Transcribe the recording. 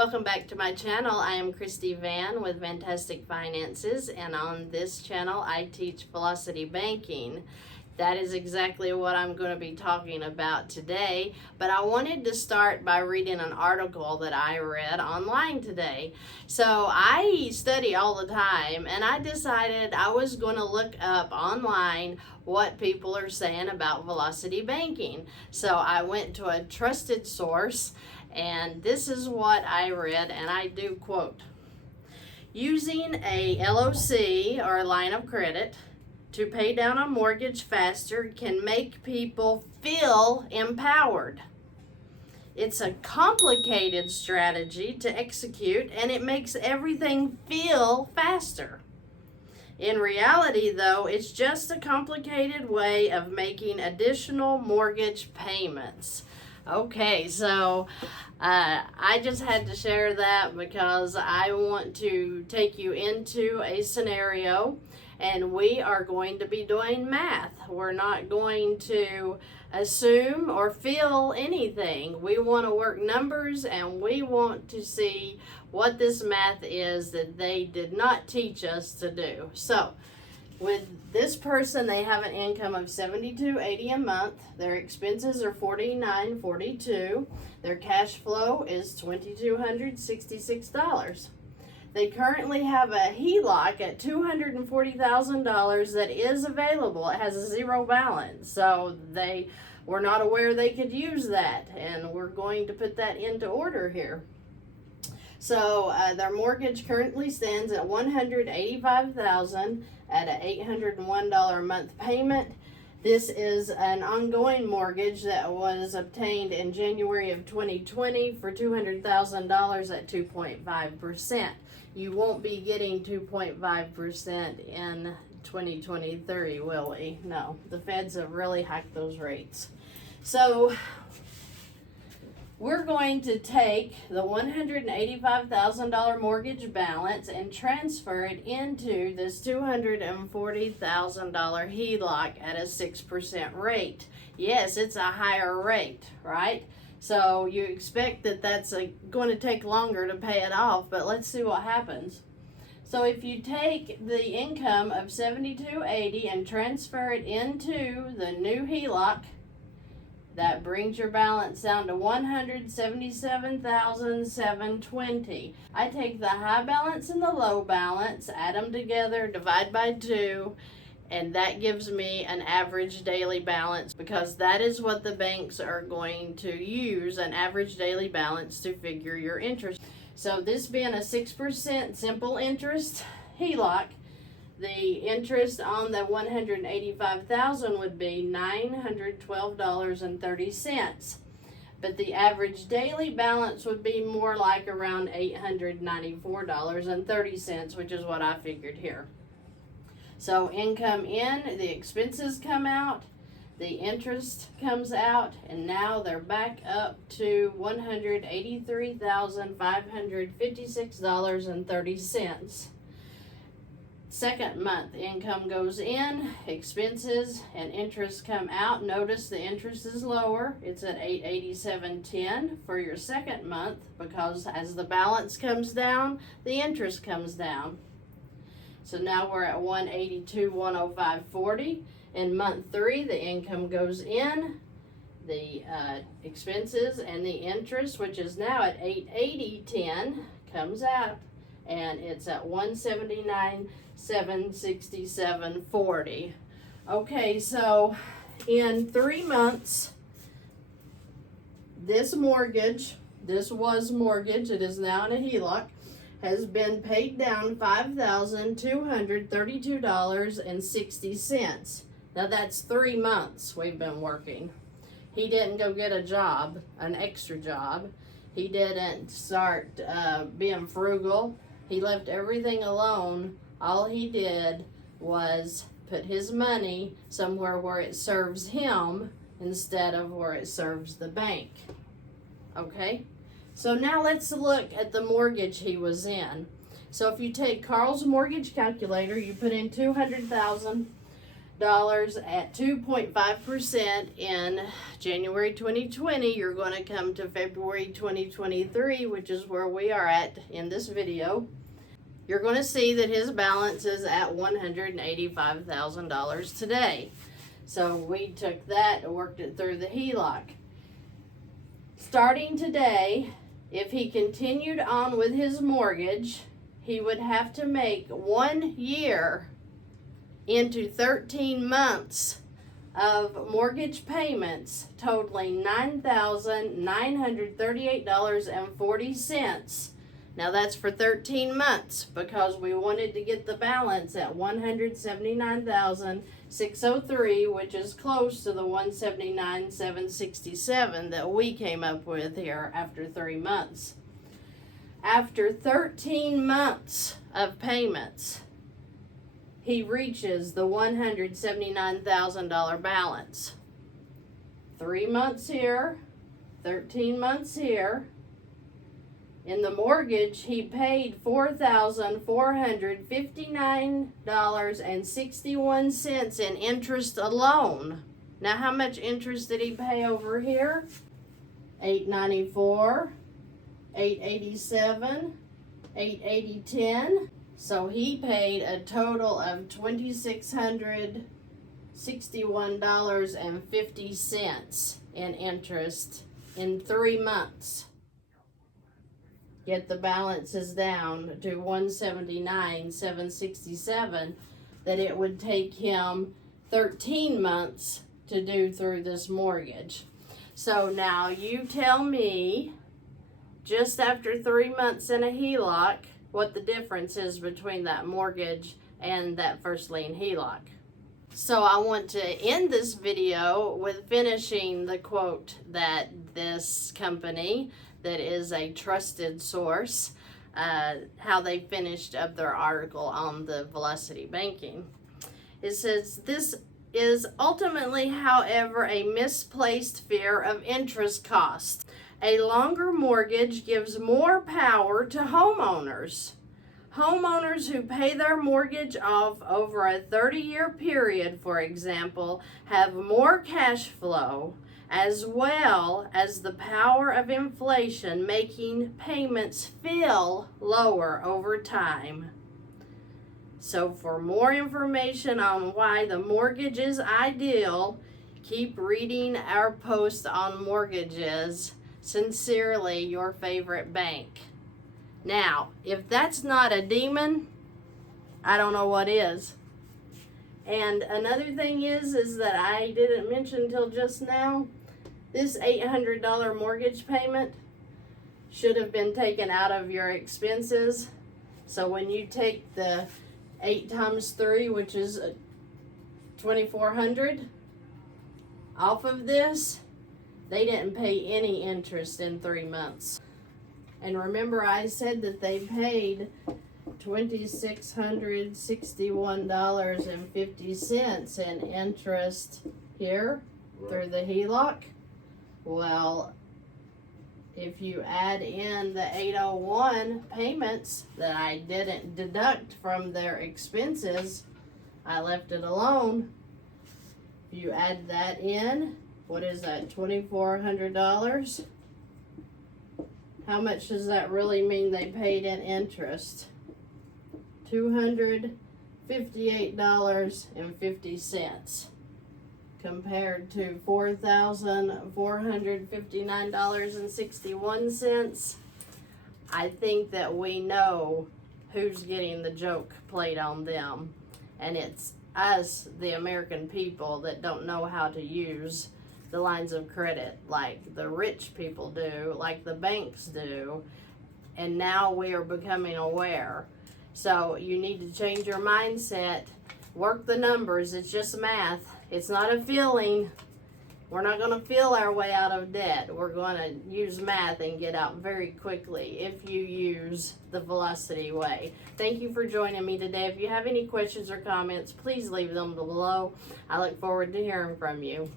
Welcome back to my channel. I am Christy Vann with Fantastic Finances, and on this channel I teach velocity banking. That is exactly what I'm going to be talking about today, but I wanted to start by reading an article that I read online today. So I study all the time, and I decided I was going to look up online what people are saying about velocity banking. So I went to a trusted source, and this is what I read, and I do quote: using a LOC or a line of credit to pay down a mortgage faster can make people feel empowered. It's a complicated strategy to execute, and it makes everything feel faster. In reality, though, it's just a complicated way of making additional mortgage payments. Okay, so I just had to share that because I want to take you into a scenario, and we are going to be doing math. We're not going to assume or feel anything. We want to work numbers, and we want to see what this math is that they did not teach us to do. So with this person, they have an income of $72.80 a month. Their expenses are $49.42. Their cash flow is $2,266. They currently have a HELOC at $240,000 that is available. It has a zero balance, so they were not aware they could use that, and we're going to put that into order here. So their mortgage currently stands at $185,000 at an $801 a month payment. This is an ongoing mortgage that was obtained in January of 2020 for $200,000 at 2.5%. You won't be getting 2.5% in 2023, will we? No, the feds have really hiked those rates. So we're going to take the $185,000 mortgage balance and transfer it into this $240,000 HELOC at a 6% rate. Yes, it's a higher rate, right? So you expect that that's going to take longer to pay it off, but let's see what happens. So if you take the income of $72.80 and transfer it into the new HELOC, that brings your balance down to $177,720. I take the high balance and the low balance, add them together, divide by 2, and that gives me an average daily balance, because that is what the banks are going to use, an average daily balance, to figure your interest. So this being a 6% simple interest HELOC, the interest on the $185,000 would be $912.30. But the average daily balance would be more like around $894.30, which is what I figured here. So income in, the expenses come out, the interest comes out, and now they're back up to $183,556.30. Second month income goes in, expenses and interest come out. Notice the interest is lower. It's at $887.10 for your second month, because as the balance comes down, the interest comes down. So now we're at $182,105.40. In month 3, the income goes in, the expenses and the interest, which is now at $880.10, comes out, and it's at $179,767.40. Okay, so in 3 months, this mortgage, this was mortgage, it is now in a HELOC, has been paid down $5,232.60. Now that's 3 months we've been working. He didn't go get a job, an extra job. He didn't start being frugal. He left everything alone. All he did was put his money somewhere where it serves him instead of where it serves the bank. Okay? So now let's look at the mortgage he was in. So if you take Carl's mortgage calculator, you put in $200,000. at 2.5% in January 2020, you're going to come to February 2023, which is where we are at in this video. You're going to see that his balance is at $185,000 today. So we took that and worked it through the HELOC. Starting today, if he continued on with his mortgage, he would have to make 1 year into 13 months of mortgage payments totaling $9,938.40. Now that's for 13 months because we wanted to get the balance at $179,603, which is close to the $179,767 that we came up with here after 3 months. After 13 months of payments, he reaches the $179,000 balance. 3 months here, 13 months here. In the mortgage, he paid $459.61 in interest alone. Now, how much interest did he pay over here? $894, $887, $880.10. So he paid a total of $2,661.50 in interest in 3 months. Yet the balance is down to $179,767 that it would take him 13 months to do through this mortgage. So now you tell me, just after 3 months in a HELOC, what the difference is between that mortgage and that first lien HELOC. So I want to end this video with finishing the quote that this company, that is a trusted source, how they finished up their article on the Velocity Banking. It says, "This is ultimately, however, a misplaced fear of interest costs. A longer mortgage gives more power to homeowners. Homeowners who pay their mortgage off over a 30-year period, for example, have more cash flow, as well as the power of inflation making payments feel lower over time." So for more information on why the mortgage is ideal, keep reading our post on mortgages. Sincerely, your favorite bank. Now, if that's not a demon, I don't know what is. And another thing is that I didn't mention until just now, this $800 mortgage payment should have been taken out of your expenses. So when you take the 8 times 3, which is $2,400, off of this, they didn't pay any interest in 3 months. And remember, I said that they paid $2,661.50 in interest here through the HELOC. Well, if you add in the 801 payments that I didn't deduct from their expenses, I left it alone. If you add that in, what is that, $2,400? How much does that really mean they paid in interest? $258.50 compared to $4,459.61. I think that we know who's getting the joke played on them, and it's us, the American people, that don't know how to use the lines of credit like the rich people do, like the banks do, and now we are becoming aware. So you need to change your mindset, work the numbers. It's just math. It's not a feeling. We're not going to feel our way out of debt. We're going to use math and get out very quickly if you use the Velocity way. Thank you for joining me today. If you have any questions or comments, please leave them below. I look forward to hearing from you.